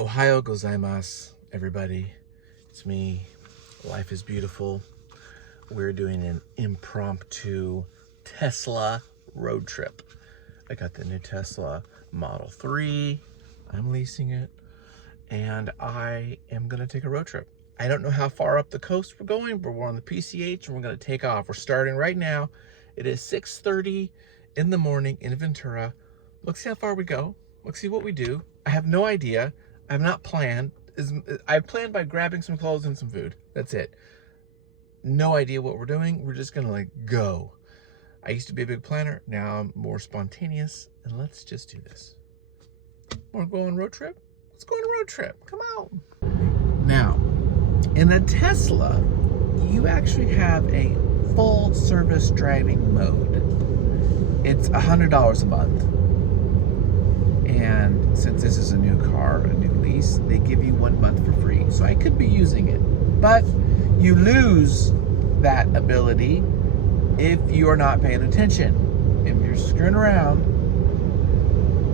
Ohayou gozaimasu, everybody. It's me. Life is beautiful. We're doing an impromptu Tesla road trip. I got the new Tesla Model 3. I'm leasing it. And I am going to take a road trip. I don't know how far up the coast we're going, but we're on the PCH and we're going to take off. We're starting right now. It is 6:30 in the morning in Ventura. Let's see how far we go. Let's see what we do. I have no idea. I've not planned. I've planned by grabbing some clothes and some food. That's it. No idea what we're doing. We're just gonna go. I used to be a big planner. Now I'm more spontaneous. And let's just do this. Wanna go on a road trip? Let's go on a road trip. Come out. Now, in the Tesla, you actually have a full service driving mode. It's $100 a month. And since this is a new car, a new lease, they give you 1 month for free. So I could be using it. But you lose that ability if you are not paying attention. If you're screwing around,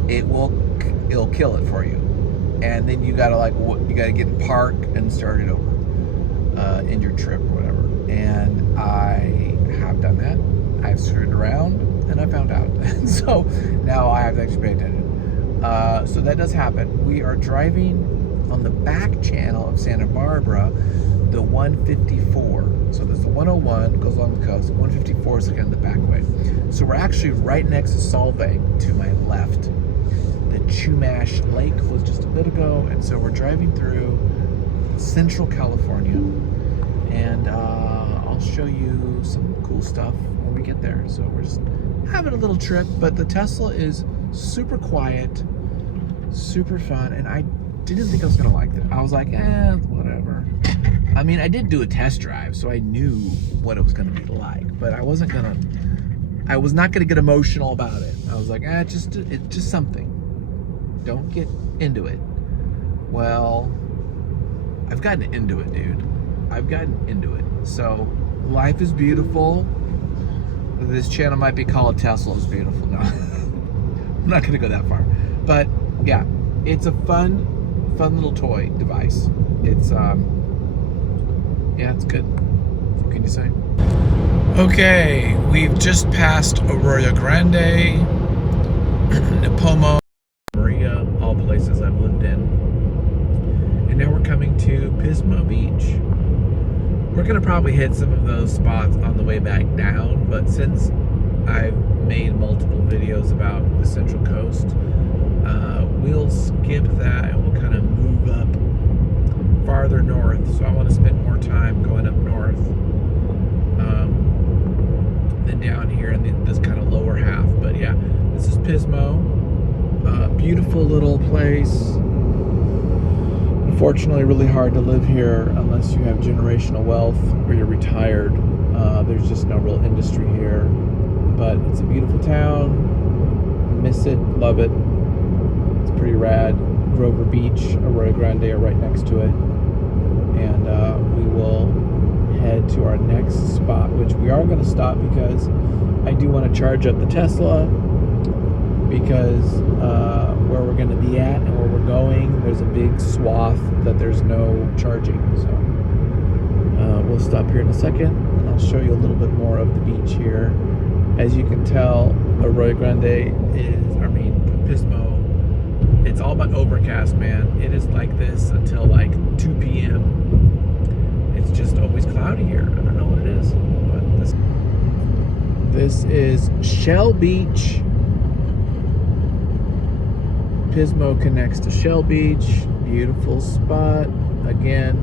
it'll kill it for you. And then you gotta get in park and start it over in your trip or whatever. And I have done that. I've screwed around and I found out. So now I have to actually pay attention. So that does happen. We are driving on the back channel of Santa Barbara, the 154. So there's the 101, goes along the coast. 154 is again the back way. So we're actually right next to Solvang to my left. The Chumash Lake was just a bit ago, and so we're driving through Central California, and I'll show you some cool stuff when we get there. So we're just having a little trip, but the Tesla is super quiet, super fun, and I didn't think I was gonna like it. I was like, whatever. I mean, I did do a test drive, so I knew what it was gonna be like, but I was not gonna get emotional about it. I was like, it's just something. Don't get into it. Well, I've gotten into it, dude. I've gotten into it. So, life is beautiful. This channel might be called Tesla is Beautiful. No, I'm not gonna go that far. But yeah, it's a fun little toy device. It's yeah, it's good. What can you say? Okay, we've just passed Arroyo Grande, Nipomo, Maria, all places I've lived in. And now we're coming to Pismo Beach. We're gonna probably hit some of those spots on the way back down, but since I've made multiple videos about the Central Coast, we'll skip that and we'll kind of move up farther north. So I want to spend more time going up north than down here in this kind of lower half. But yeah, this is Pismo. Beautiful little place. Unfortunately, really hard to live here unless you have generational wealth or you're retired. There's just no real industry here. But it's a beautiful town. Miss it, love it. It's pretty rad. Grover Beach, Arroyo Grande are right next to it. And we will head to our next spot, which we are going to stop because I do want to charge up the Tesla, because where we're going to be at and where we're going, there's a big swath that there's no charging. So we'll stop here in a second and I'll show you a little bit more of the beach here. As you can tell, Arroyo Grande Pismo, it's all but overcast, man. It is like this until like 2 p.m. It's just always cloudy here. I don't know what it is, but this is Shell Beach. Pismo connects to Shell Beach. Beautiful spot. Again,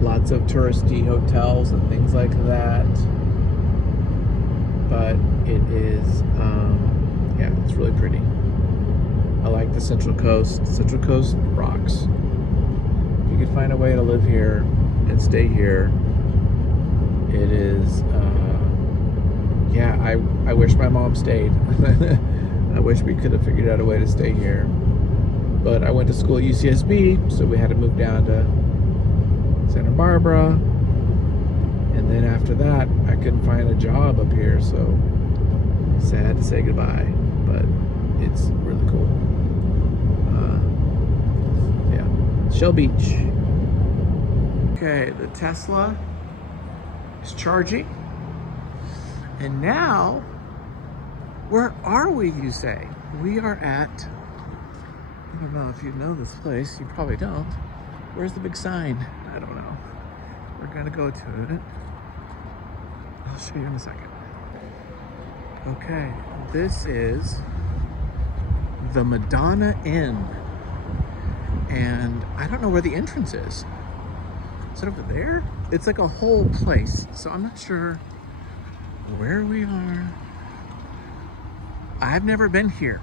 lots of touristy hotels and things like that. But it is, yeah, it's really pretty. I like the Central Coast. Central Coast rocks. If you could find a way to live here and stay here, it is, yeah, I wish my mom stayed. I wish we could have figured out a way to stay here. But I went to school at UCSB, so we had to move down to Santa Barbara. And then after that, I couldn't find a job up here, so sad to say goodbye. But it's really cool. Yeah. Shell Beach. Okay, the Tesla is charging. And now, where are we, you say? We are at, I don't know if you know this place, you probably don't. Where's the big sign? I don't know. We're gonna go to it. I'll show you in a second. Okay, this is the Madonna Inn. And I don't know where the entrance is. Is it over there? It's like a whole place. So I'm not sure where we are. I've never been here.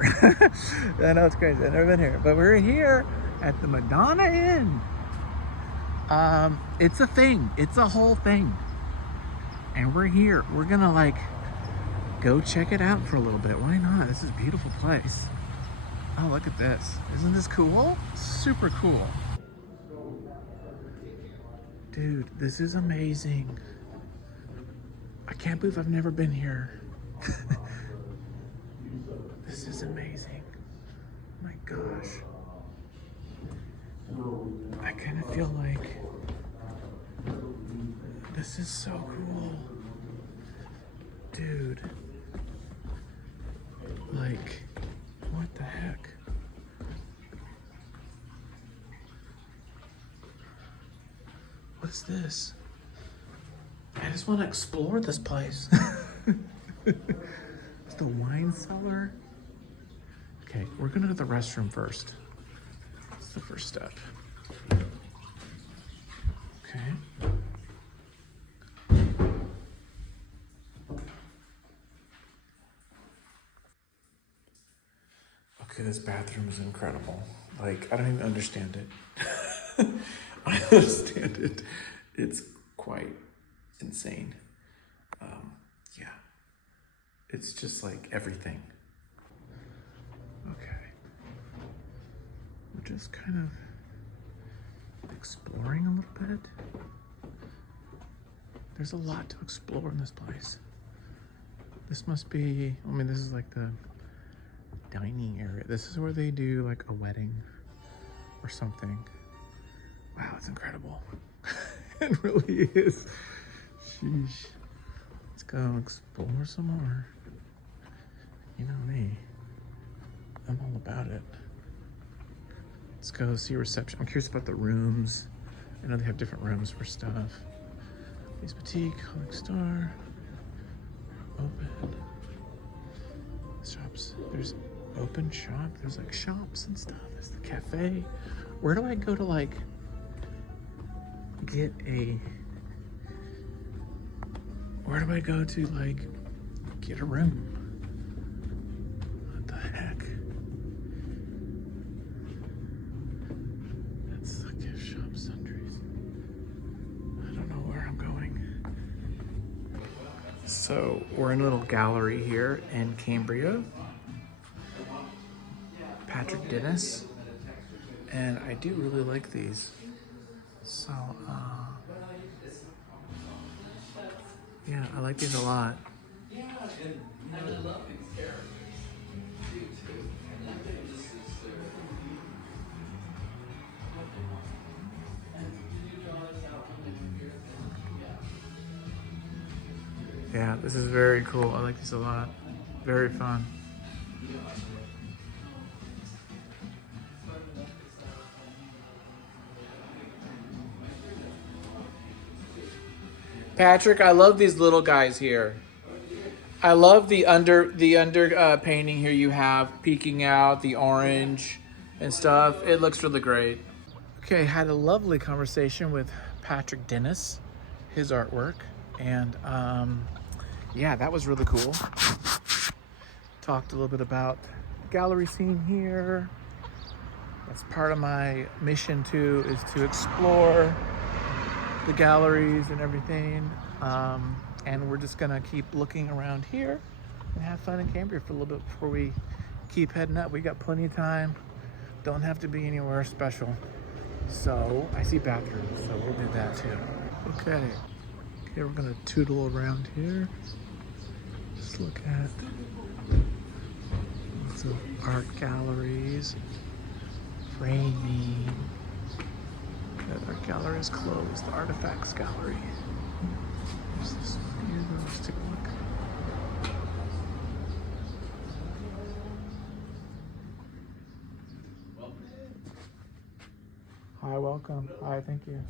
I know it's crazy. I've never been here. But we're here at the Madonna Inn. It's a thing. It's a whole thing. And we're here. We're gonna like go check it out for a little bit. Why not? This is a beautiful place. Oh, look at this. Isn't this cool? Super cool. Dude, this is amazing. I can't believe I've never been here. This is amazing. My gosh. I kind of feel like this is so cool. Dude. Like, what the heck? What's this? I just want to explore this place. It's the wine cellar. Okay, we're gonna go to the restroom first. That's the first step. Okay. Okay, this bathroom is incredible. Like, I don't even understand it. I understand it. It's quite insane. Yeah. It's just like everything. Okay. We're just kind of exploring a little bit. There's a lot to explore in this place. This must be, I mean, this is like the dining area. This is where they do like a wedding or something. Wow, it's incredible. It really is. Sheesh. Let's go explore some more. You know me. I'm all about it. Let's go see reception. I'm curious about the rooms. I know they have different rooms for stuff. These boutique, Holic Star. Open. Shops. There's open shop. There's like shops and stuff. There's the cafe. Where do I go to like get a, where do I go to like get a room? What the heck? That's the gift shop sundries. I don't know where I'm going. So we're in a little gallery here in Cambria. Patrick Dennis. And I do really like these. So, yeah, I like these a lot. Yeah, this is very cool. I like these a lot. Very fun. Patrick, I love these little guys here. I love the under painting here you have peeking out, the orange and stuff. It looks really great. Okay, had a lovely conversation with Patrick Dennis, his artwork, and yeah, that was really cool. Talked a little bit about the gallery scene here. That's part of my mission too, is to explore the galleries and everything. And we're just gonna keep looking around here and have fun in Cambria for a little bit before we keep heading up. We got plenty of time. Don't have to be anywhere special. So I see bathrooms, so we'll do that too. Okay, we're gonna tootle around here. Just look at lots of art galleries, framing, That art gallery is closed. The Artifacts Gallery. There's this view. Let's take a look. Hi, welcome. Hi, thank you.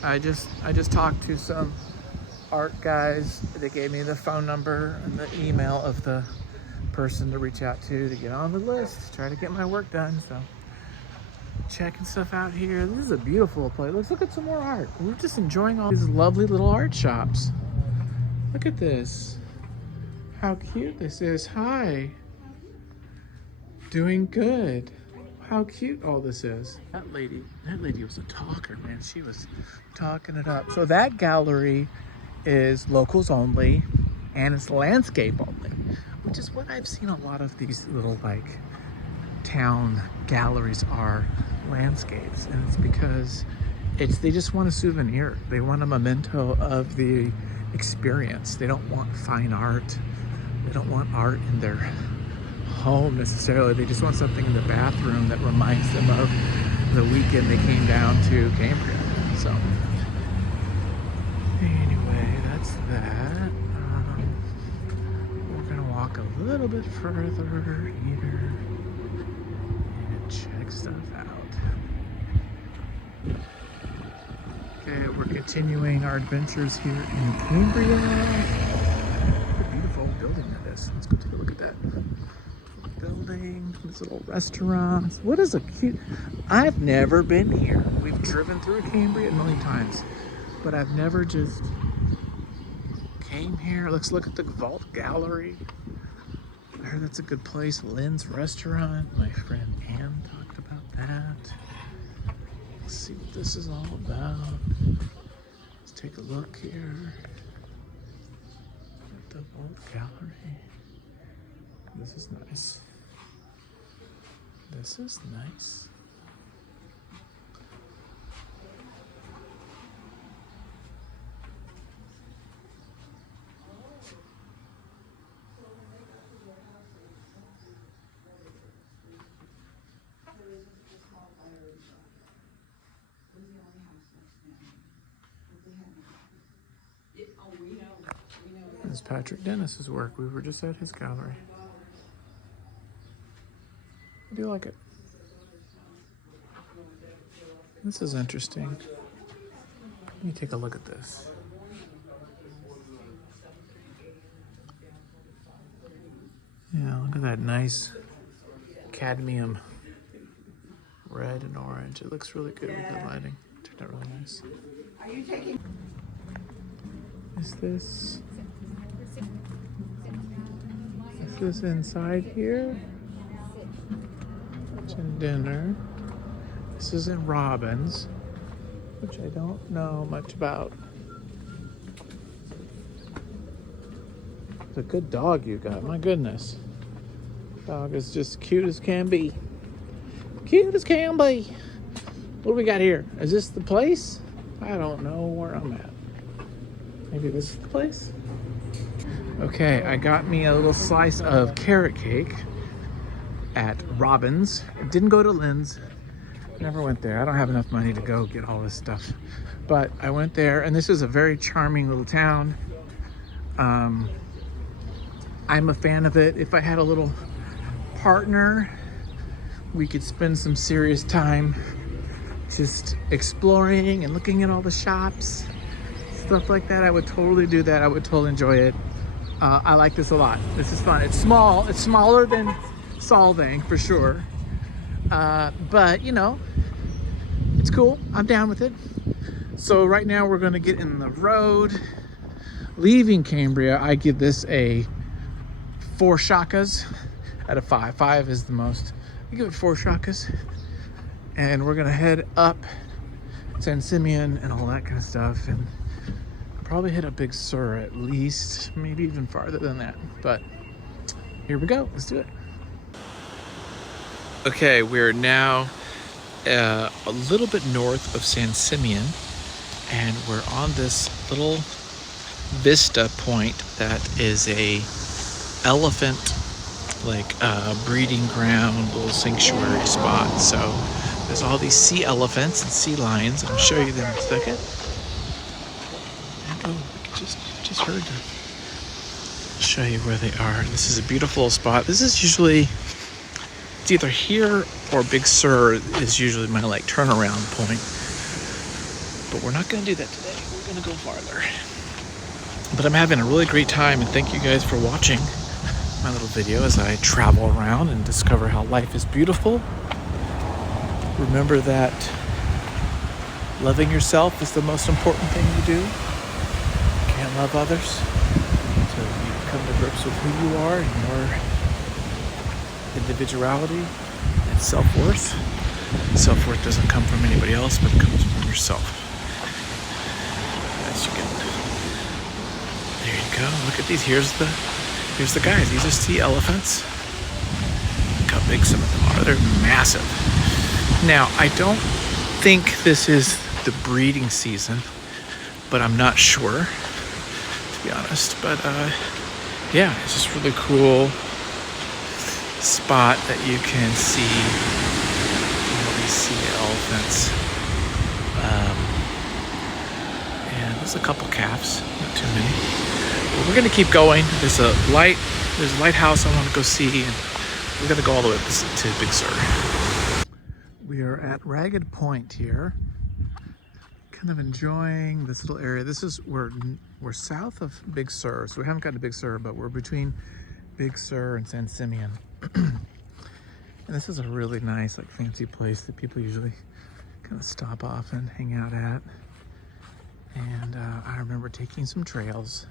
I just talked to some art guys. They gave me the phone number and the email of the person to reach out to get on the list, try to get my work done. So checking stuff out here. This is a beautiful place. Let's look at some more art. We're just enjoying all these lovely little art shops. Look at this. How cute this is. Hi. Doing good. How cute all this is. That lady was a talker, man. She was talking it up. So that gallery is locals only, and it's landscape only, which is what I've seen a lot of these little like town galleries are, landscapes. And it's because they just want a souvenir. They want a memento of the experience. They don't want fine art. They don't want art in their home necessarily. They just want something in the bathroom that reminds them of the weekend they came down to Cambria. So anyway, that's that. We're gonna walk a little bit further here and check stuff out. Okay, we're continuing our adventures here in Cambria. What a beautiful building that is. Let's go take a look at that building, these little restaurants. What is a cute... I've never been here. We've driven through Cambria a million times, but I've never just came here. Let's look at the Vault Gallery. I heard that's a good place. Lynn's Restaurant. My friend Ann talked about that. Let's see what this is all about. Let's take a look here at the Vault Gallery. This is nice. This is nice. This is Patrick Dennis's work. We were just at his gallery. I do like it. This is interesting. Let me take a look at this. Yeah, look at that nice cadmium red and orange. It looks really good with the lighting. Turned out really nice. Are you taking? Is this inside here? Lunch and dinner. This is in Robbins, which I don't know much about. It's a good dog you got, my goodness. Dog is just cute as can be. Cute as can be. What do we got here? Is this the place? I don't know where I'm at. Maybe this is the place? Okay, I got me a little slice of carrot cake at Robbins. I didn't go to Lynn's. Never went there. I don't have enough money to go get all this stuff. But I went there, and this is a very charming little town. I'm a fan of it. If I had a little partner, we could spend some serious time just exploring and looking at all the shops, stuff like that. I would totally do that. I would totally enjoy it. I like this a lot. This is fun. It's small. It's smaller than Solvang for sure. But you know, it's cool. I'm down with it. So right now we're gonna get in the road. Leaving Cambria, I give this a 4 shakas out of 5. 5 is the most give it 4 shakas. And we're gonna head up San Simeon and all that kind of stuff, and probably hit up Big Sur at least, maybe even farther than that. But here we go, let's do it. Okay, we're now a little bit north of San Simeon, and we're on this little vista point that is a elephant breeding ground, little sanctuary spot. So there's all these sea elephants and sea lions. I'll show you them in a second. And oh, I just heard them. I'll show you where they are. This is a beautiful spot. This is usually, it's either here or Big Sur is usually my turnaround point. But we're not gonna do that today. We're gonna go farther. But I'm having a really great time, and thank you guys for watching my little video as I travel around and discover how life is beautiful. Remember that loving yourself is the most important thing you do. You can't love others. So you come to grips with who you are and your individuality and self-worth. Self-worth doesn't come from anybody else, but it comes from yourself. As you get. There you go. Look at these. Here's the guys. These are sea elephants. Look how big some of them are. They're massive. Now, I don't think this is the breeding season, but I'm not sure, to be honest. But yeah, it's just really cool spot that you can see all these sea elephants. And there's a couple calves, not too many. But we're gonna keep going. There's a lighthouse I want to go see, and we're gonna go all the way up to Big Sur. We are at Ragged Point here, kind of enjoying this little area. This is we're south of Big Sur, so we haven't got to Big Sur, but we're between Big Sur and San Simeon. And this is a really nice, fancy place that people usually kind of stop off and hang out at. And I remember taking some trails,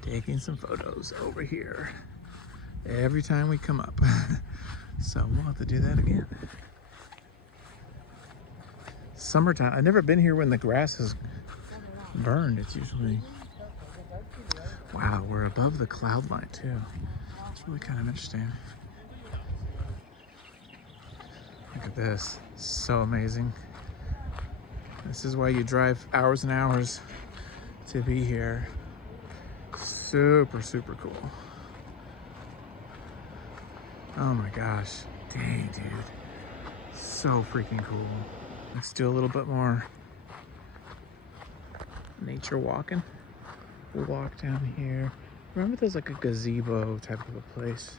taking some photos over here every time we come up. So we'll have to do that again. Summertime. I've never been here when the grass is burned. It's usually, wow, we're above the cloud line too. It's really kind of interesting. Look at this, so amazing. This is why you drive hours and hours to be here. Super, super cool. Oh my gosh, dang dude. So freaking cool. Let's do a little bit more nature walking. We'll walk down here. Remember there's a gazebo type of a place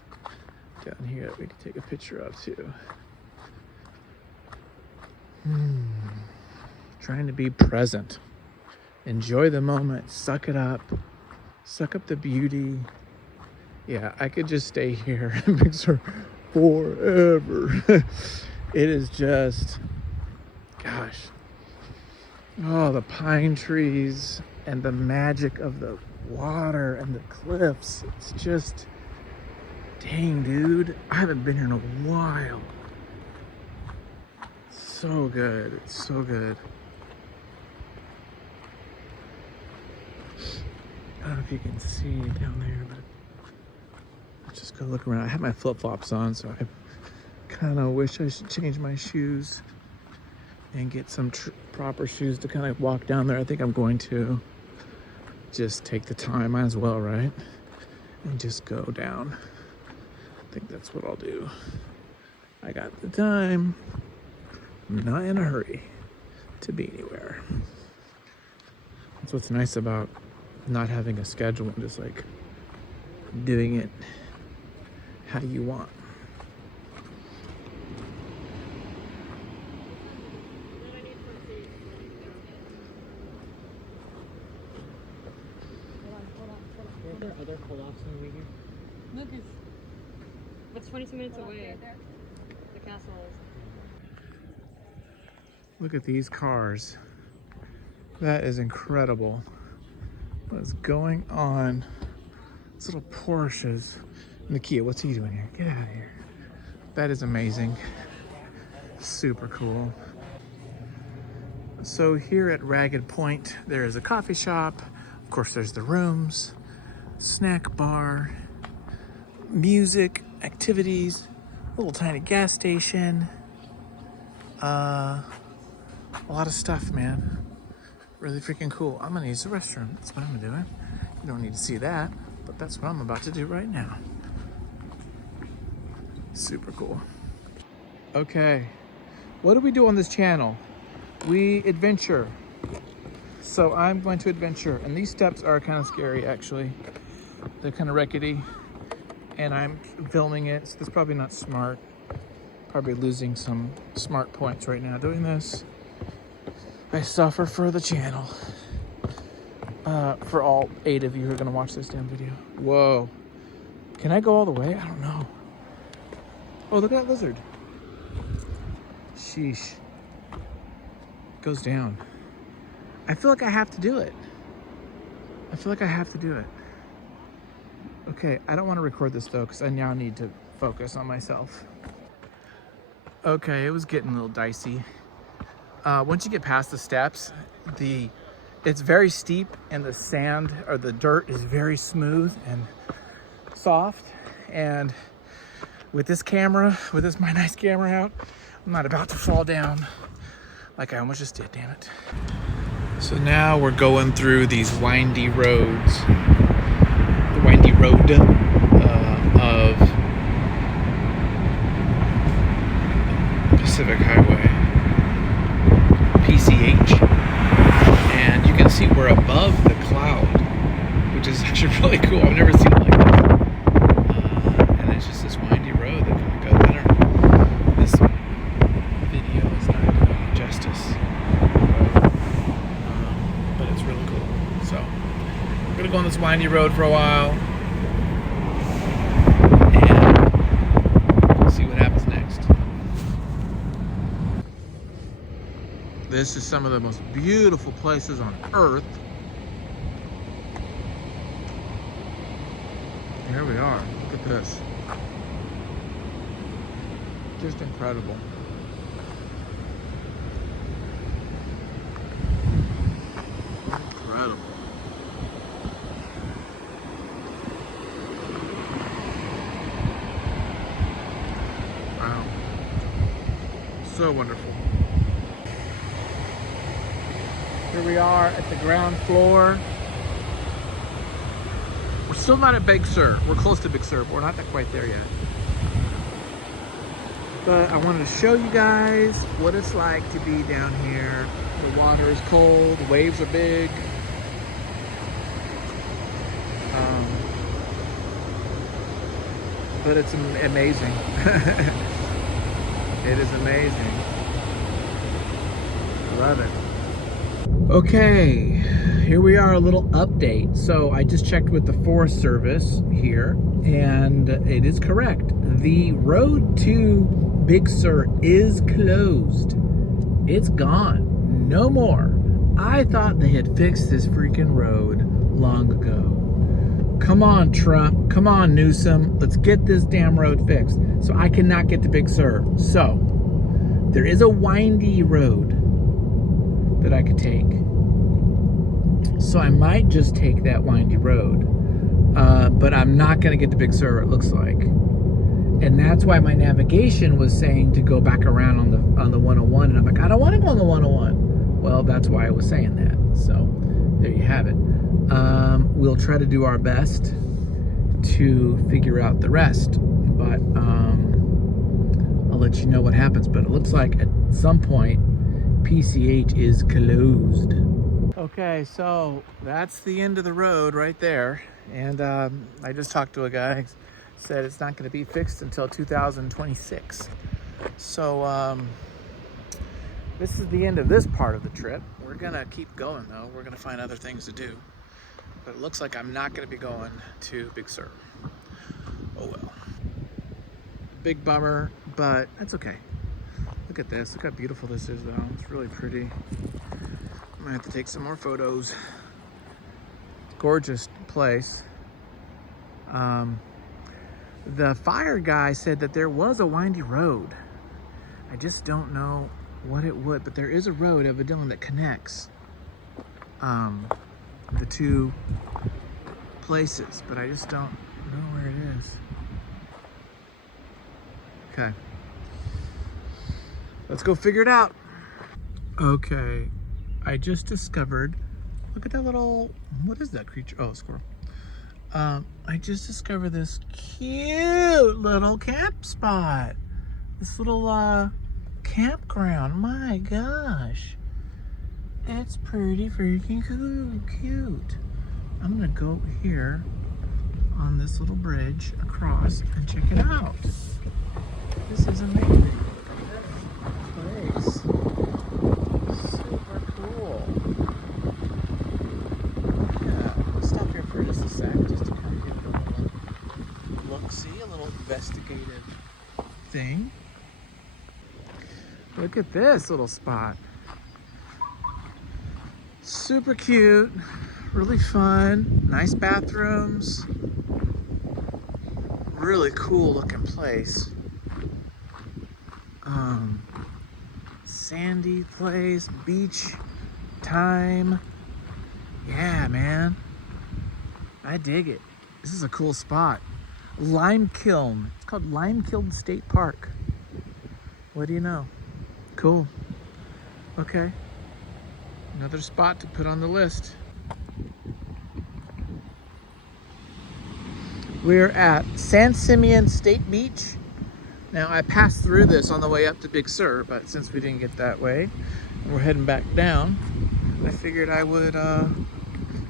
down here that we can take a picture of too. Trying to be present. Enjoy the moment, suck it up. Suck up the beauty. Yeah, I could just stay here in Big Sur forever. It is just, gosh. Oh, the pine trees and the magic of the water and the cliffs. It's just, dang, dude. I haven't been here in a while. So good. It's so good. I don't know if you can see down there, but let's just go look around. I have my flip-flops on, so I kind of wish I should change my shoes and get some proper shoes to kind of walk down there. I think I'm going to just take the time, might as well, right? And just go down. I think that's what I'll do. I got the time. I'm not in a hurry to be anywhere. That's what's nice about not having a schedule and just doing it how you want. Are there other co-ops over here? Look, it's 22 minutes away. The castle is. Look at these cars. That is incredible. What is going on? These little Porsches. Nakia, what's he doing here? Get out of here. That is amazing. Super cool. So here at Ragged Point, there is a coffee shop. Of course, there's the rooms, snack bar, music, activities, little tiny gas station. A lot of stuff, man. Really freaking cool. I'm gonna use the restroom. That's what I'm doing. You don't need to see that, but that's what I'm about to do right now. Super cool. Okay, what do we do on this channel? We adventure. So I'm going to adventure, and these steps are kind of scary actually. They're kind of rickety, and I'm filming it, so that's probably not smart. Probably losing some smart points right now doing this. I suffer for the channel. For all 8 of you who are gonna watch this damn video. Whoa. Can I go all the way? I don't know. Oh, look at that lizard. Sheesh. Goes down. I feel like I have to do it. I feel like I have to do it. Okay, I don't want to record this though, because I now need to focus on myself. Okay, it was getting a little dicey. Once you get past the steps, it's very steep, and the sand or the dirt is very smooth and soft. And with this camera, my nice camera out, I'm not about to fall down like I almost just did, damn it. So now we're going through these windy roads. The windy road of Pacific Highway, PCH. And you can see we're above the cloud, which is actually really cool. I've never seen it like this. And it's just this windy road that kind of goes better. This video is not doing it justice. But it's really cool. So we're gonna go on this windy road for a while and see what happens next. This is some of the most beautiful places on earth. Here we are. Look at this. Just incredible. Incredible. Wow. So wonderful. Here we are at the ground floor. We're still not at Big Sur. We're close to Big Sur, but we're not quite there yet. But I wanted to show you guys what it's like to be down here. The water is cold, the waves are big. But it's amazing. It is amazing. I love it. Okay, here we are, a little update. So I just checked with the Forest Service here, and it is correct. The road to Big Sur is closed. It's gone. No more. I thought they had fixed this freaking road long ago. Come on, Trump. Come on, Newsom. Let's get this damn road fixed. So I cannot get to Big Sur. So there is a windy road that I could take. So I might just take that windy road. But I'm not going to get to Big Sur, it looks like. And that's why my navigation was saying to go back around on the 101. And I'm like, I don't want to go on the 101. Well, that's why I was saying that. So there you have it. We'll try to do our best to figure out the rest. But I'll let you know what happens. But it looks like at some point, PCH is closed. Okay, so that's the end of the road right there. And I just talked to a guy, said it's not going to be fixed until 2026. So this is the end of this part of the trip. We're going to keep going though. We're going to find other things to do. But it looks like I'm not going to be going to Big Sur. Oh well. Big bummer, but that's okay. Look at this. Look how beautiful this is though. It's really pretty. I'm gonna have to take some more photos. Gorgeous place. The fire guy said that there was a windy road. I just don't know what it would, but there is a road evidently that connects the two places, but I just don't know where it is. Okay. Let's go figure it out. Okay. I just discovered, look at that little, what is that creature? Oh, a squirrel. I just discovered this cute little camp spot. This little campground. My gosh. It's pretty freaking cute. I'm gonna go here on this little bridge across and check it out. This is amazing. This place. Super cool. Yeah, I'll stop here for just a sec, just to kind of give it a little look-see, a little investigative thing. Look at this little spot. Super cute, really fun, nice bathrooms, really cool looking place. Sandy place, beach time. Yeah, man, I dig it. This is a cool spot. Lime Kiln, it's called Lime Kiln State Park. What do you know? Cool. Okay. Another spot to put on the list. We're at San Simeon State Beach. Now I passed through this on the way up to Big Sur, but since we didn't get that way, we're heading back down. I figured I would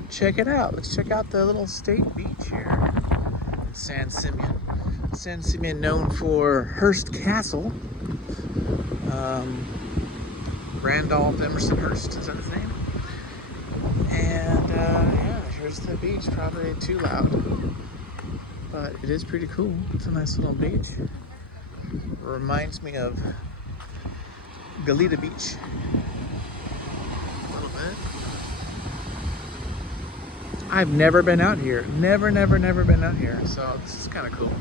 check it out. Let's check out the little state beach here. San Simeon. San Simeon, known for Hearst Castle. Randolph Emerson Hearst, is that his name? And yeah, here's the beach. Probably too loud, but it is pretty cool. It's a nice little beach. Reminds me of Goleta Beach a little bit. I've never been out here. Never been out here. So this is kind of cool.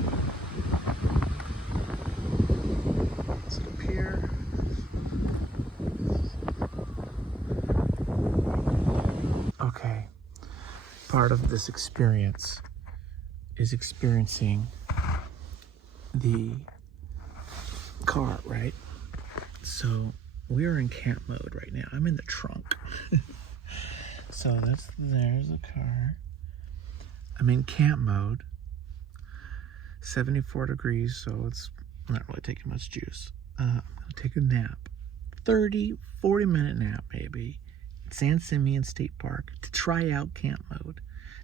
This little pier. Okay. Part of this experience is experiencing the car, right? So we're in camp mode right now. I'm in the trunk. So there's the car. I'm in camp mode. 74 degrees, so it's not really taking much juice. I'm gonna take a nap. 40 minute nap maybe. San Simeon State Park to try out camp mode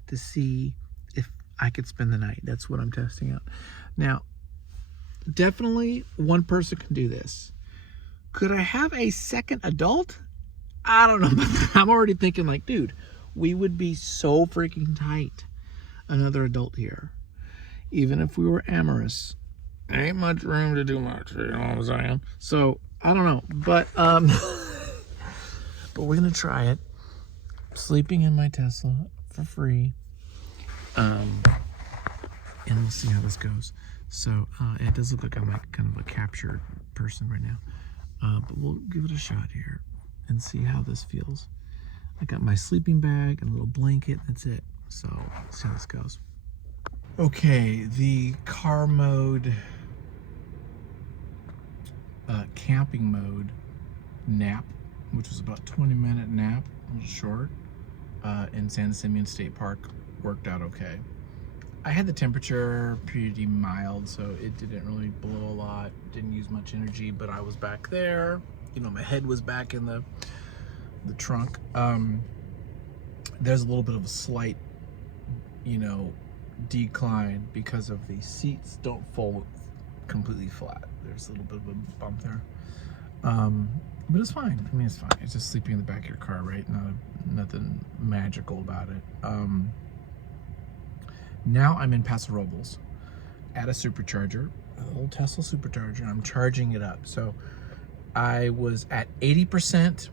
to see if I could spend the night. That's what I'm testing out. Now, definitely one person can do this. Could I have a second adult? I don't know. I'm already thinking like, dude, we would be so freaking tight. Another adult here. Even if we were amorous. Ain't much room to do much, you know what I'm saying? So, I don't know. But, but we're going to try it. Sleeping in my Tesla for free. And we'll see how this goes. So, it does look like I'm like kind of a captured person right now. But we'll give it a shot here and see how this feels. I got my sleeping bag and a little blanket. That's it. So, let's see how this goes. Okay, the car mode, camping mode nap, which was about 20-minute nap, a little short, in San Simeon State Park, worked out okay. I had the temperature pretty mild, so it didn't really blow a lot, didn't use much energy, but I was back there. You know, my head was back in the trunk. There's a little bit of a slight, you know, decline because of the seats don't fold completely flat. There's a little bit of a bump there. But it's fine. I mean, it's fine. It's just sleeping in the back of your car, right? Nothing magical about it. Now I'm in Paso Robles at a supercharger, a little Tesla supercharger. I'm charging it up. So I was at 80%.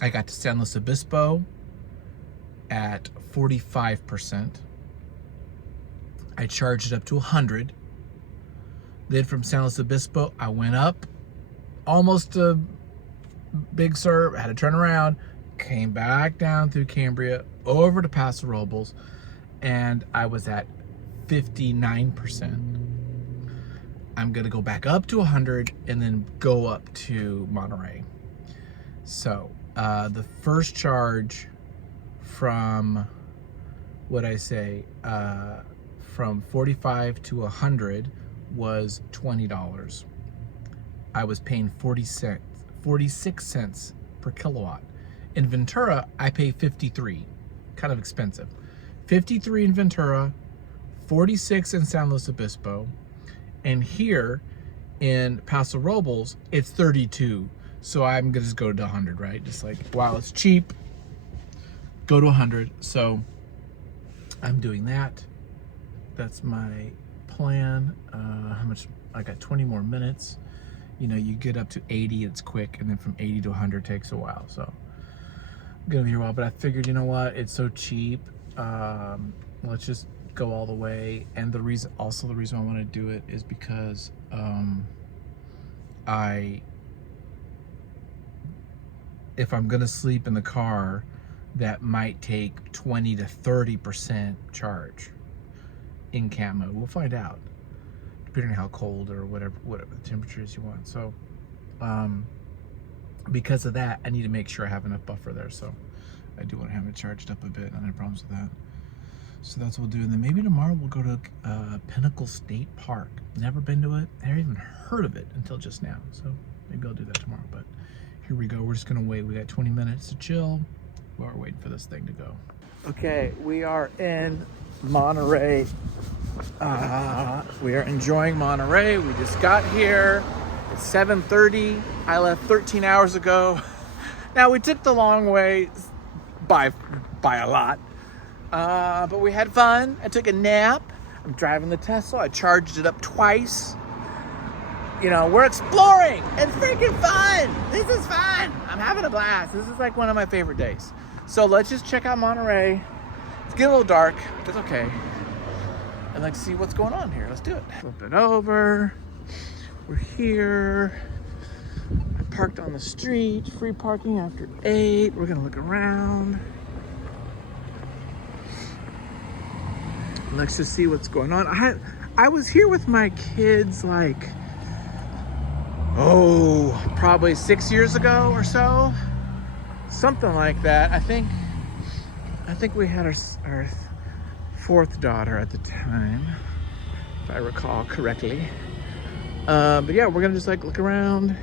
I got to San Luis Obispo at 45%. I charged it up to 100 Then from San Luis Obispo, I went up almost to Big Sur, had to turn around, came back down through Cambria, over to Paso Robles, and I was at 59%. I'm gonna go back up to 100 and then go up to Monterey. So the first charge from, from 45 to 100 was $20. I was paying 46 cents per kilowatt. In Ventura, I pay 53, kind of expensive. 53 in Ventura, 46 in San Luis Obispo, and here in Paso Robles, it's 32. So I'm gonna just go to 100, right? Just like, wow, it's cheap, go to 100. So I'm doing that. That's my plan. How much? I got 20 more minutes. You know, you get up to 80, it's quick, and then from 80 to 100 takes a while. So I'm gonna be here a while, but I figured, you know what? It's so cheap. Let's just go all the way. And the reason I want to do it is because if I'm gonna sleep in the car, that might take 20 to 30% charge in camp mode. We'll find out, depending on how cold or whatever the temperature is you want. So because of that, I need to make sure I have enough buffer there. So I do want to have it charged up a bit. I don't have problems with that. So that's what we'll do. And then maybe tomorrow we'll go to Pinnacle State Park. Never been to it. Never even heard of it until just now. So maybe I'll do that tomorrow. But here we go. We're just gonna wait. We got 20 minutes to chill while we're waiting for this thing to go. Okay, we are in Monterey. We are enjoying Monterey. We just got here. It's 7:30. I left 13 hours ago. Now we took the long way by a lot. But we had fun. I took a nap. I'm driving the Tesla. I charged it up twice. You know, we're exploring. It's freaking fun. This is fun. I'm having a blast. This is like one of my favorite days. So let's just check out Monterey. It's getting a little dark. It's okay. And let's see what's going on here. Let's do it. Flip it over. We're here. I parked on the street. Free parking after 8. We're gonna look around. Let's just see what's going on. I was here with my kids like, probably 6 years ago or so. Something like that. I think we had our fourth daughter at the time, if I recall correctly. But yeah, we're gonna just like look around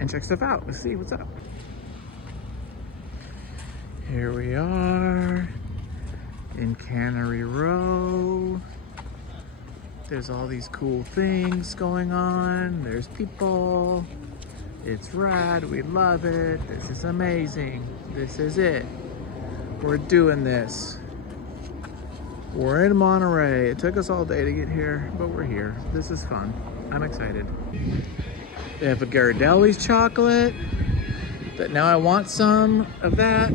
and check stuff out. Let's see what's up. Here we are in Cannery Row. There's all these cool things going on. There's people. It's rad. We love it. This is amazing. This is it. We're doing this. We're in Monterey. It took us all day to get here, but we're here. This is fun. I'm excited. They have a Ghirardelli's chocolate. But now I want some of that.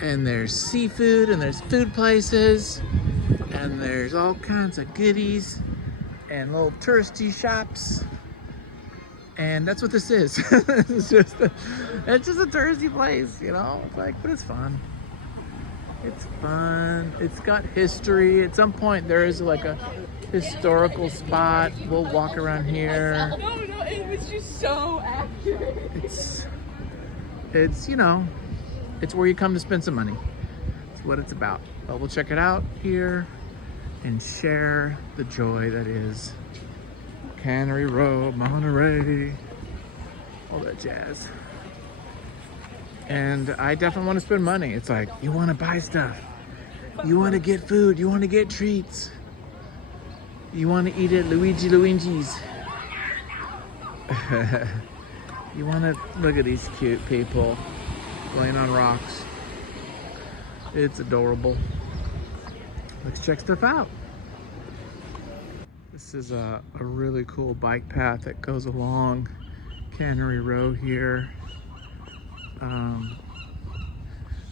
And there's seafood, and there's food places, and there's all kinds of goodies and little touristy shops. And that's what this is. it's just a touristy place, you know? It's like, but it's fun. It's fun. It's got history. At some point there is like a historical spot. We'll walk around here. No, it was just so accurate. It's you know, it's where you come to spend some money. It's what it's about. But we'll check it out here and share the joy that is Cannery Row, Monterey, all that jazz. And I definitely want to spend money. It's like, you want to buy stuff. You want to get food. You want to get treats. You want to eat at Luigi's. You want to look at these cute people playing on rocks. It's adorable. Let's check stuff out. This is a really cool bike path that goes along Cannery Row here.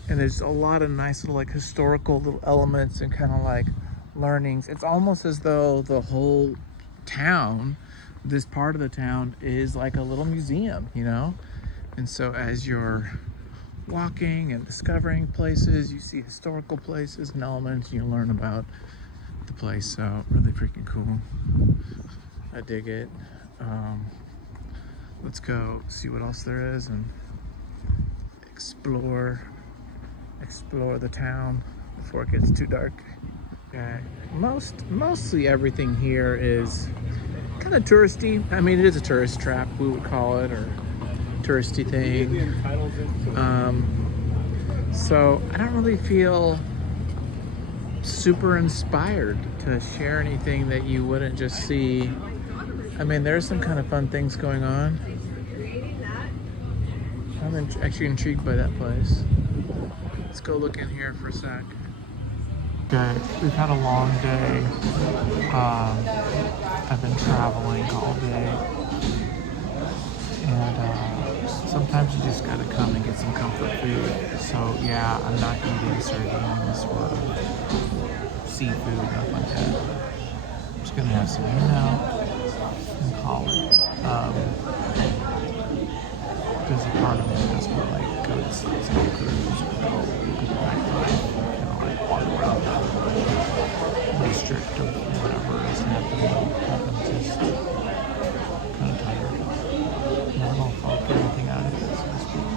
And there's a lot of nice little like historical little elements and kind of like learnings. It's almost as though the whole town, this part of the town is like a little museum, you know? And so as you're walking and discovering places, you see historical places and elements, you learn about the place. So really freaking cool. I dig it. Let's go see what else there is and explore the town before it gets too dark. Okay. Mostly everything here is kind of touristy. I mean, it is a tourist trap, we would call it, or touristy thing. So I don't really feel super inspired to share anything that you wouldn't just see. I mean, there's some kind of fun things going on. I'm actually intrigued by that place. Let's go look in here for a sec. Okay, we've had a long day. I've been traveling all day. And sometimes you just gotta come and get some comfort food. So yeah, I'm not eating sardines or seafood, nothing like that. I'm just gonna have some and call it. There's a part of me that doesn't really like go to some cruise or go to the nightlife, kind of like walk around the district of whatever is happening. I'm just kind of tired. I don't know if I'll get anything out of it, so to speak.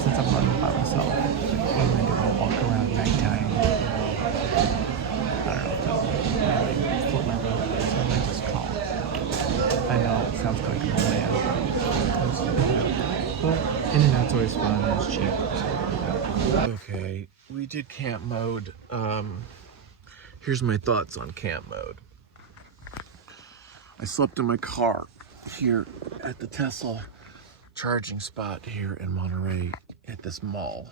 Since I'm running by myself, what am I doing? I'll walk around nighttime. I don't know. Maybe float my boat. So I might just call it. I know it sounds like a land. But In-N-Out's always fun and it's cheap. Okay, we did camp mode. Here's my thoughts on camp mode. I slept in my car here at the Tesla charging spot here in Monterey at this mall.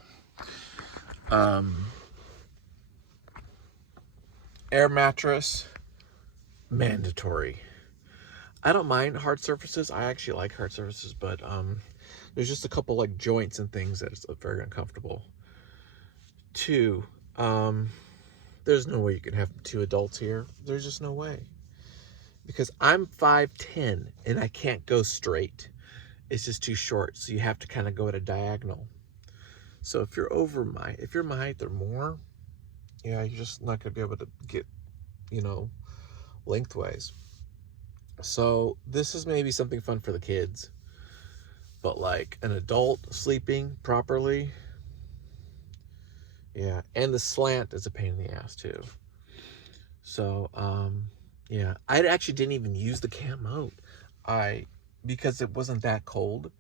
Air mattress, mandatory. I don't mind hard surfaces. I actually like hard surfaces, but there's just a couple like joints and things that is very uncomfortable. 2, there's no way you can have 2 adults here. There's just no way. Because I'm 5'10" and I can't go straight. It's just too short, so you have to kind of go at a diagonal. So if you're my height or more, yeah, you're just not gonna be able to get, lengthways. So this is maybe something fun for the kids, but like an adult sleeping properly, yeah. And the slant is a pain in the ass too. So yeah, I actually didn't even use the camp mode, because it wasn't that cold.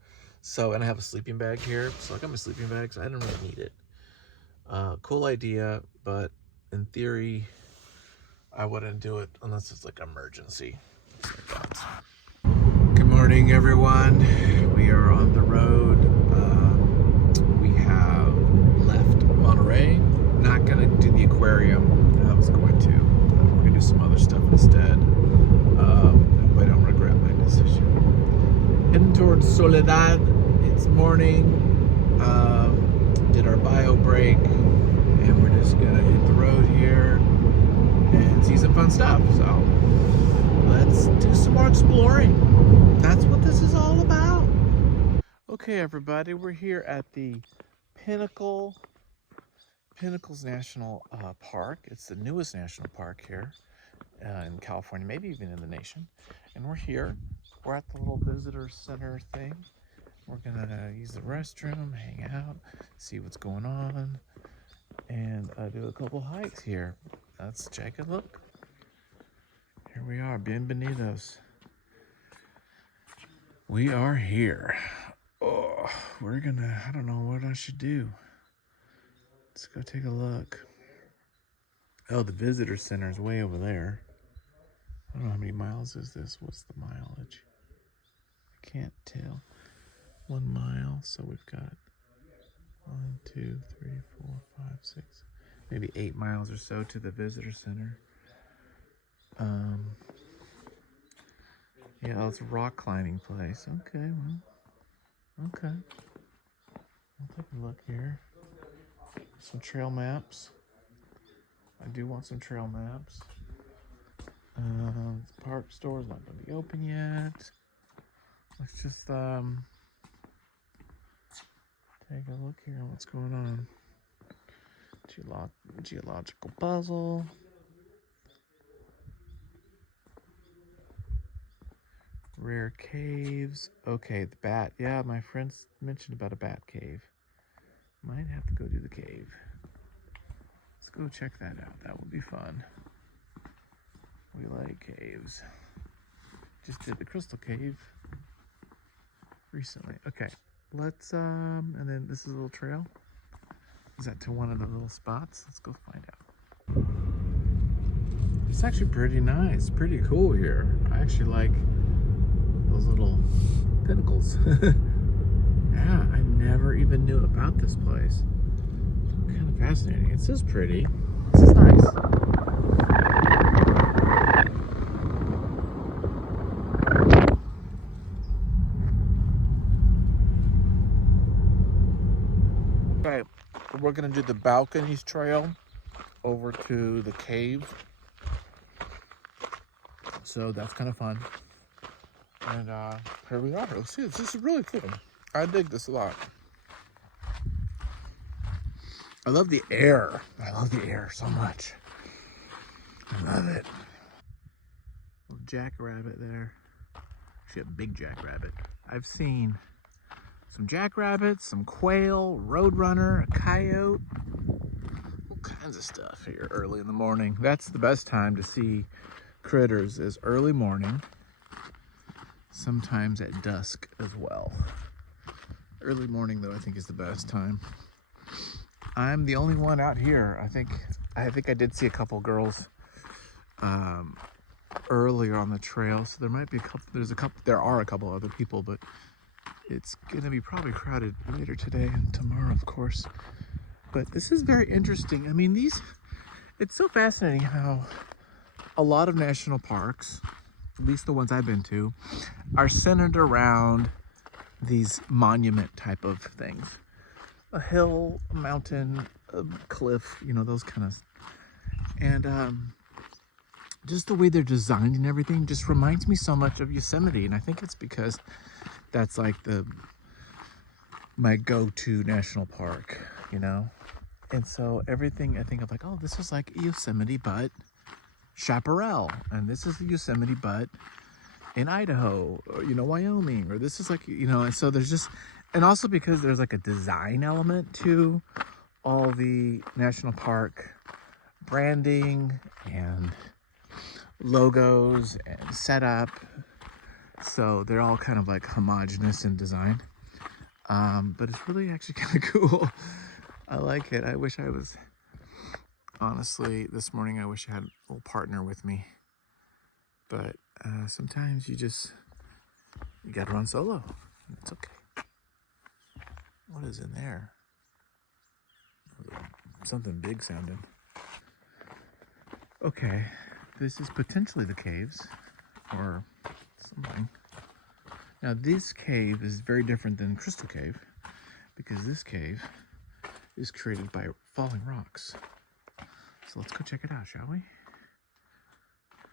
So, and I have a sleeping bag here, so I got my sleeping bag, so I didn't really need it. Cool idea, but in theory, I wouldn't do it unless it's like emergency. Good morning, everyone. We are on the road. We have left Monterey. Not gonna do the aquarium that I was going to. We're gonna do some other stuff instead. I hope I don't regret my decision. Heading towards Soledad. It's morning. Did our bio break, and we're just gonna hit the road here and see some fun stuff. So let's do some more exploring. That's what this is all about. Okay, everybody, we're here at the Pinnacles National Park. It's the newest national park here in California, maybe even in the nation. And we're here. We're at the little visitor center thing. We're gonna use the restroom, hang out, see what's going on, and do a couple hikes here. Let's check a look. Here we are, bienvenidos. We are here. Oh, I don't know what I should do. Let's go take a look. Oh, the visitor center is way over there. I don't know how many miles is this. What's the mileage? I can't tell. 1 mile, so we've got 1, 2, 3, 4, 5, 6, maybe 8 miles or so to the visitor center. Yeah, it's a rock climbing place. Okay, well, okay. I'll take a look here. Some trail maps. I do want some trail maps. The park store's not gonna be open yet. Let's just take a look here at what's going on. Geological puzzle. Rare caves. Okay, the bat. Yeah, my friends mentioned about a bat cave. Might have to go do the cave. Let's go check that out. That would be fun. We like caves. Just did the crystal cave recently. Okay, let's and then this is a little trail. Is that to one of the little spots? Let's go find out. It's actually pretty nice, pretty cool here. I actually like those little pinnacles. Yeah, I never even knew about this place. Kind of fascinating. It's just pretty. This is nice. Okay, we're gonna do the balconies trail over to the cave. So that's kind of fun. And here we are. Let's see, this is really cool. I dig this a lot. I love the air. I love the air so much. I love it. Little jackrabbit there. Actually, a big jackrabbit. I've seen some jackrabbits, some quail, roadrunner, a coyote, all kinds of stuff here early in the morning. That's the best time to see critters, is early morning. Sometimes at dusk as well. Early morning, though, I think is the best time. I'm the only one out here. I think I did see a couple girls earlier on the trail, so there might be a couple. There are a couple other people, but it's gonna be probably crowded later today and tomorrow, of course. But this is very interesting. I mean, it's so fascinating how a lot of national parks, at least the ones I've been to, are centered around these monument type of things. A hill, a mountain, a cliff, you know, those kind of. And just the way they're designed and everything just reminds me so much of Yosemite. And I think it's because that's like my go-to national park, you know? And so everything I think of like, oh, this is like Yosemite, but Chaparral. And this is the Yosemite, but in Idaho, or, you know, Wyoming, or this is like, you know, and so there's just, and also because there's like a design element to all the national park branding and logos and setup. So they're all kind of like homogenous in design. But it's really actually kind of cool. I like it. I wish I was, honestly, this morning, I wish I had a little partner with me. But sometimes you gotta run solo. It's okay. What is in there? Something big sounding. Okay, this is potentially the caves or something. Now this cave is very different than Crystal Cave because this cave is created by falling rocks. So let's go check it out, shall we?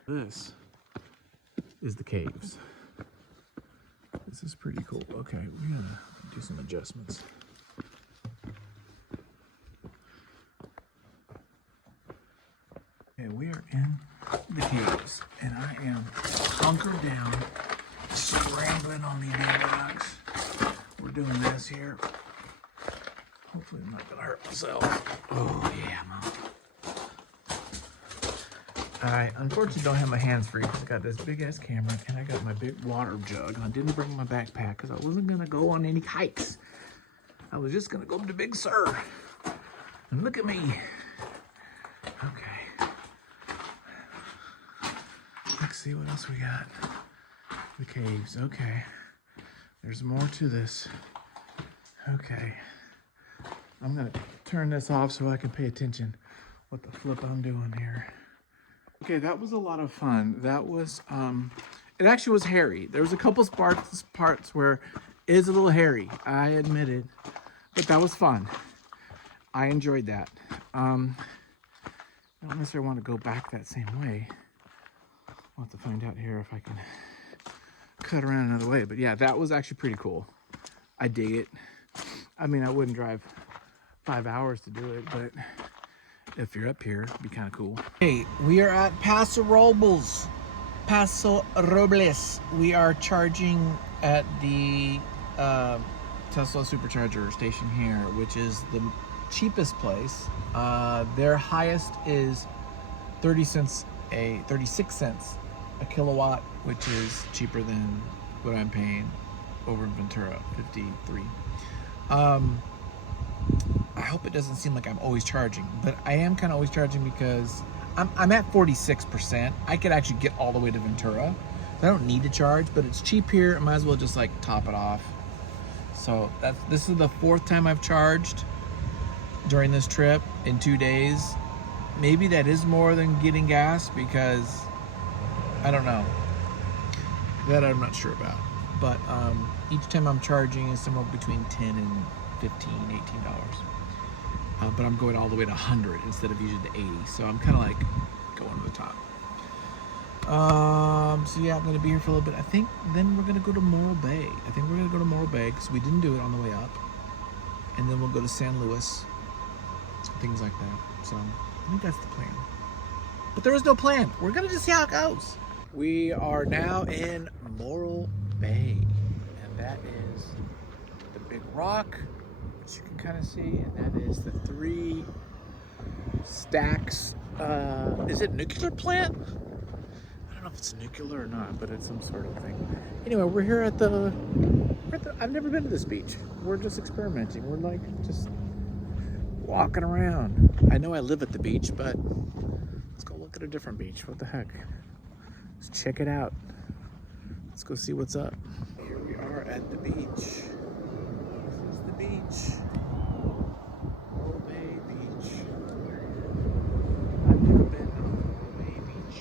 This is the caves. This is pretty cool. Okay, we gotta do some adjustments. Okay, we are in the caves, and I am hunkered down, scrambling on these big rocks. We're doing this here. Hopefully I'm not gonna hurt myself. Oh yeah, Mom. I unfortunately don't have my hands free because I got this big ass camera and I got my big water jug. And I didn't bring my backpack because I wasn't gonna go on any hikes. I was just gonna go up to Big Sur. And look at me. Okay. Let's see what else we got. The caves. Okay. There's more to this. Okay. I'm gonna turn this off so I can pay attention what the flip I'm doing here. Okay, that was a lot of fun. That was, it actually was hairy. There was a couple parts where it is a little hairy, I admit it, but that was fun. I enjoyed that. I don't necessarily want to go back that same way. I'll have to find out here if I can cut around another way. But yeah, that was actually pretty cool. I dig it. I mean, I wouldn't drive 5 hours to do it, but if you're up here, it'd be kind of cool. Hey, we are at Paso Robles. We are charging at the Tesla supercharger station here, which is the cheapest place. Their highest is 36 cents a kilowatt, which is cheaper than what I'm paying over in Ventura, 53. I hope it doesn't seem like I'm always charging, but I am kind of always charging because I'm at 46%. I could actually get all the way to Ventura. I don't need to charge, but it's cheap here. I might as well just like top it off. So this is the 4th time I've charged during this trip in 2 days. Maybe that is more than getting gas, because I don't know. That I'm not sure about. But each time I'm charging is somewhere between $10 and $15, $18. But I'm going all the way to 100 instead of usually to 80. So I'm kind of like going to the top. So yeah, I'm going to be here for a little bit. I think then we're going to go to Morro Bay. I think we're going to go to Morro Bay because we didn't do it on the way up. And then we'll go to San Luis. Things like that. So I think that's the plan. But there is no plan. We're going to just see how it goes. We are now in Morro Bay. And that is the big rock, which you can kind of see. And that is the 3 stacks. Is it nuclear plant? I don't know if it's nuclear or not, but it's some sort of thing. Anyway, we're here at the I've never been to this beach. We're just experimenting. We're like just walking around. I know I live at the beach, but let's go look at a different beach. What the heck? Let's check it out. Let's go see what's up. Here we are at the beach. This is the beach. Morro Bay Beach. I've never been on Morro Bay Beach,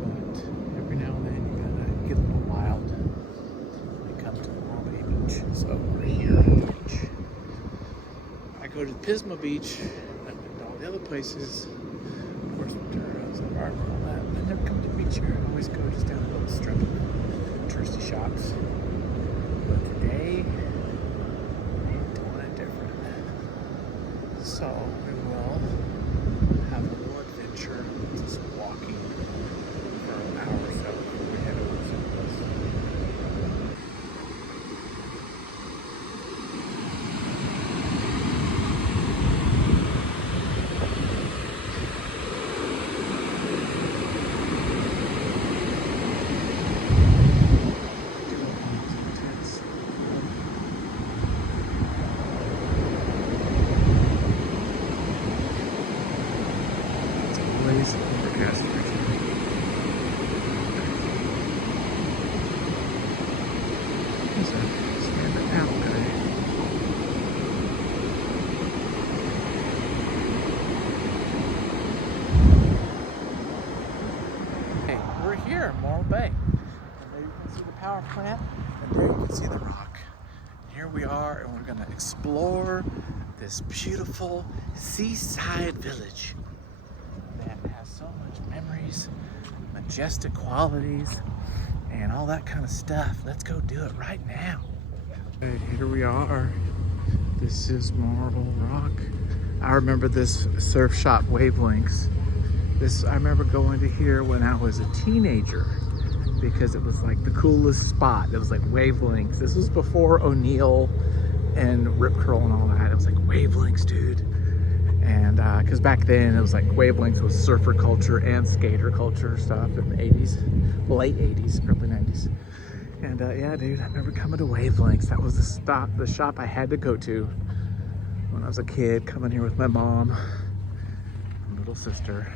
but every now and then you gotta get a little wild when you come to Morro Bay Beach. So we're here at the beach. I go to Pismo Beach. I've been to all the other places. Of course, Ventura, Santa Barbara, and all that. But I never come to the beach here. I always go just down a little strip of touristy shops. But today, doing it different. So we will have a little adventure, just walking for an hour or so before we head over to some place. Overcast here today. There's a stand-up paddle guy. Hey, we're here in Morro Bay. And there you can see the power plant, and there you can see the rock. Here we are, and we're gonna explore this beautiful seaside village that has so much memories, majestic qualities, and all that kind of stuff. Let's go do it right now. Okay, here we are. This is Morro Rock. I remember this surf shop, Wavelengths. I remember going to here when I was a teenager because it was like the coolest spot. It was like Wavelengths. This was before O'Neill and Rip Curl and all that. It was like Wavelengths, dude. And because back then it was like Wavelengths was surfer culture and skater culture stuff in the 80s, late 80s, early 90s. And yeah, dude, I remember coming to Wavelengths. That was the shop I had to go to when I was a kid, coming here with my mom and little sister.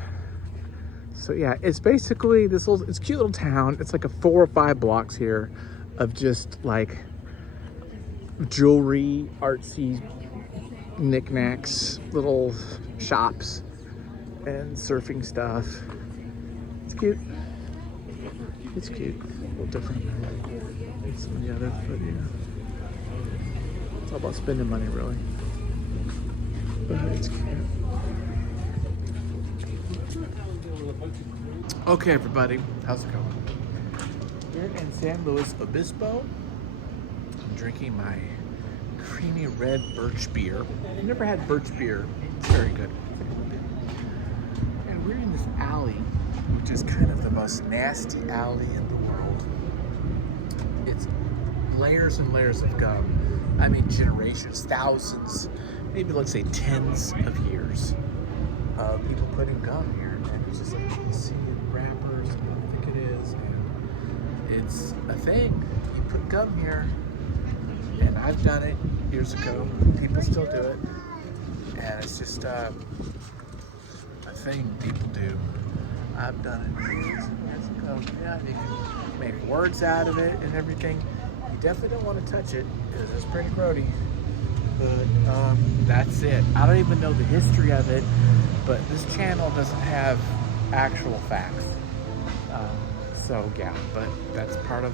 So yeah, it's basically it's a cute little town. It's like a 4 or 5 blocks here of just like jewelry, artsy knickknacks, little shops, and surfing stuff. It's cute. It's cute. A little different than some of the others, but yeah. It's all about spending money, really. But it's cute. Okay, everybody, how's it going? Here in San Luis Obispo, I'm drinking my creamy red birch beer. I've never had birch beer. It's very good. And we're in this alley, which is kind of the most nasty alley in the world. It's layers and layers of gum. I mean, generations, thousands, maybe let's say tens of years of people putting gum here. And it's just like you can see wrappers, and I think it is. And it's a thing. You put gum here, and I've done it years ago. People still do it. And it's just a thing people do. I've done it years and years ago. Yeah, you can make words out of it and everything. You definitely don't want to touch it because it's pretty grody. But that's it. I don't even know the history of it, but this channel doesn't have actual facts. So yeah, but that's part of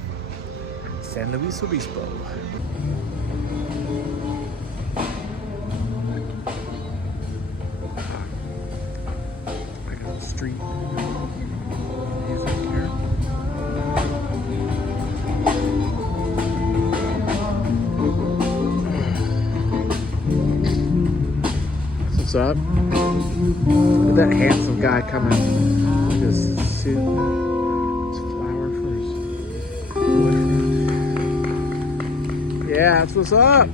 San Luis Obispo. I got the street music here. What's up? Look at that handsome guy coming. Just shooting his flower for his boyfriend. Yeah, that's what's up.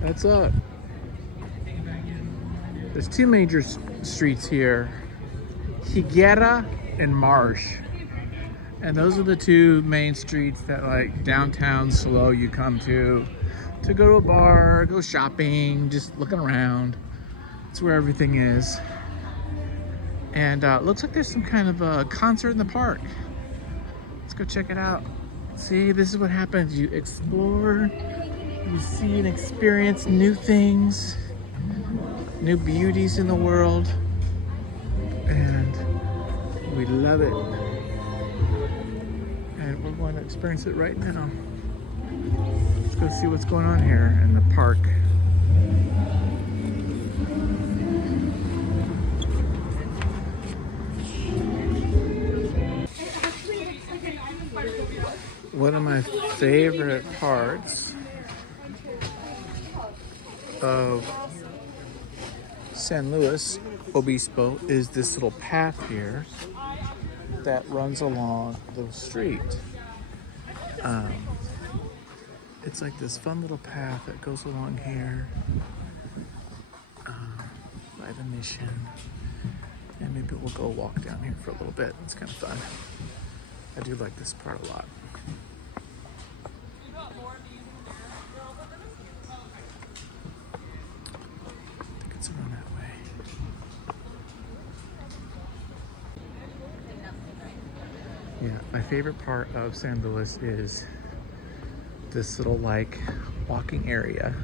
That's up. There's two major streets here, Higuera and Marsh. And those are the two main streets that like downtown Slow you come to go to a bar, go shopping, just looking around. It's where everything is. And looks like there's some kind of a concert in the park. Let's go check it out. See, this is what happens. You explore, you see and experience new things, new beauties in the world, and we love it. And we're going to experience it right now. Let's go see what's going on here in the park. One of my favorite parts of San Luis Obispo is this little path here that runs along the street. It's like this fun little path that goes along here by the mission. And maybe we'll go walk down here for a little bit. It's kind of fun. I do like this part a lot. I think it's around that way. Yeah, my favorite part of San Luis is this little like walking area.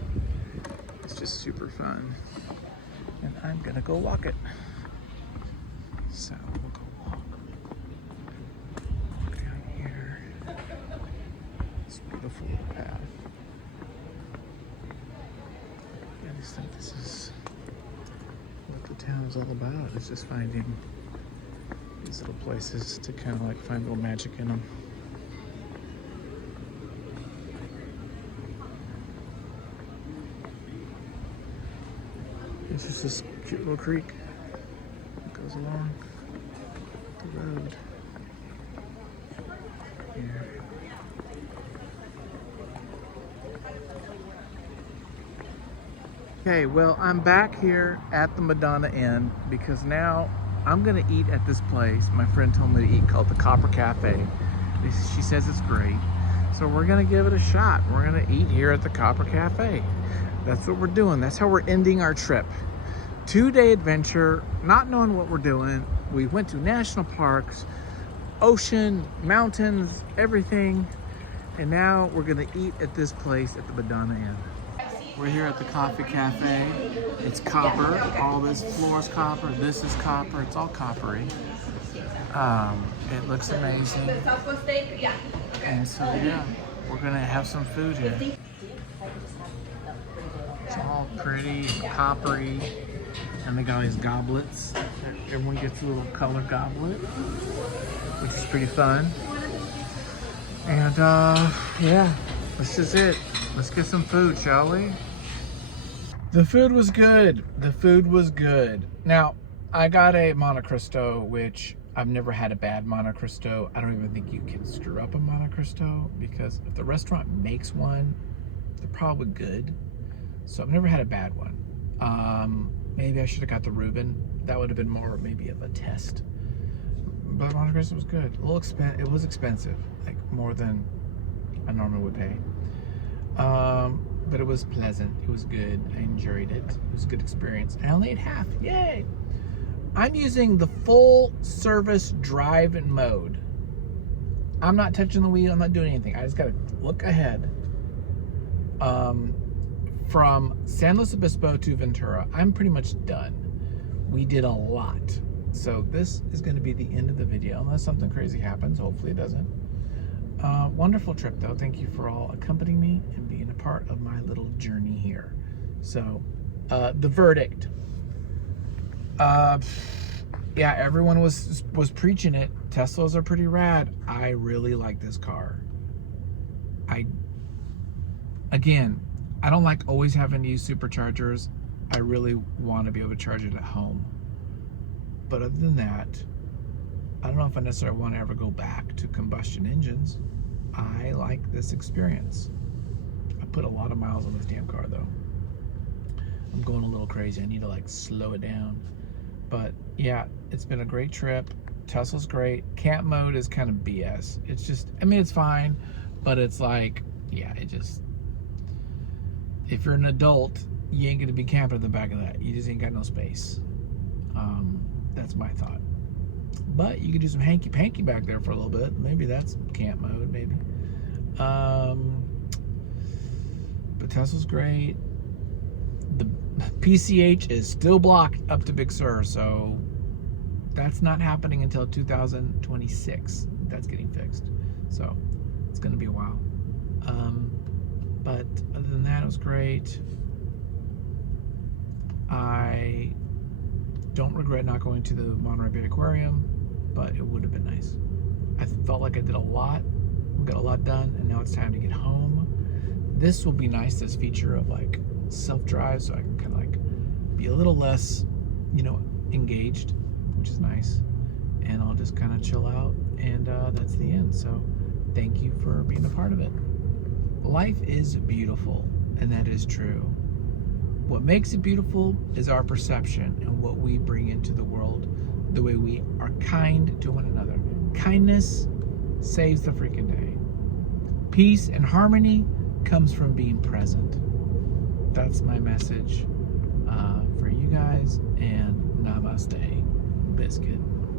It's just super fun. And I'm gonna go walk it. So we'll go walk down here. This beautiful little path. I just think this is what the town is all about. It's just finding these little places to kind of like find a little magic in them. It's just this cute little creek that goes along the road here. Okay, well, I'm back here at the Madonna Inn because now I'm gonna eat at this place my friend told me to eat called the Copper Cafe. She says it's great. So we're gonna give it a shot. We're gonna eat here at the Copper Cafe. That's what we're doing. That's how we're ending our trip. 2-day adventure, not knowing what we're doing. We went to national parks, ocean, mountains, everything. And now we're gonna eat at this place at the Madonna Inn. We're here at the Coffee Cafe. It's copper. All this floor is copper. This is copper. It's all coppery. It looks amazing. And so yeah, we're gonna have some food here. It's all pretty and coppery. And they got all these goblets Everyone gets a little color goblet, which is pretty fun. And yeah, this is it. Let's get some food, shall we? The food was good. The food was good. Now, I got a Monte Cristo, which I've never had a bad Monte Cristo. I don't even think you can screw up a Monte Cristo, because if the restaurant makes one, they're probably good. So I've never had a bad one. Maybe I should have got the Reuben. That would have been more maybe of a test. But Monte Cristo was good. A little it was expensive, like more than I normally would pay. But it was pleasant. It was good. I enjoyed it. It was a good experience. I only ate half. Yay! I'm using the full service drive mode. I'm not touching the wheel. I'm not doing anything. I just gotta look ahead. From San Luis Obispo to Ventura, I'm pretty much done. We did a lot. So this is going to be the end of the video, unless something crazy happens. Hopefully it doesn't. Wonderful trip, though. Thank you for all accompanying me and being a part of my little journey here. So, the verdict. Yeah, everyone was preaching it. Teslas are pretty rad. I really like this car. Again, I don't like always having to use superchargers. I really want to be able to charge it at home. But other than that, I don't know if I necessarily want to ever go back to combustion engines. I like this experience. I put a lot of miles on this damn car, though. I'm going a little crazy. I need to like slow it down. But yeah, it's been a great trip. Tesla's great. Camp mode is kind of BS. It's just, I mean, it's fine, but it's like, yeah, it just, if you're an adult, you ain't gonna be camping in the back of that. You just ain't got no space. That's my thought. But you could do some hanky-panky back there for a little bit. Maybe that's camp mode, maybe. But Tesla's great. The PCH is still blocked up to Big Sur, so that's not happening until 2026. That's getting fixed. So it's gonna be a while. But other than that, it was great. I don't regret not going to the Monterey Bay Aquarium, but it would have been nice. I felt like I did a lot. We got a lot done, and now it's time to get home. This will be nice, this feature of like self-drive, so I can kind of like be a little less, you know, engaged, which is nice. And I'll just kind of chill out, and that's the end. So thank you for being a part of it. Life is beautiful, and that is true. What makes it beautiful is our perception and what we bring into the world, the way we are kind to one another. Kindness saves the freaking day. Peace and harmony comes from being present. That's my message for you guys, and namaste, biscuit.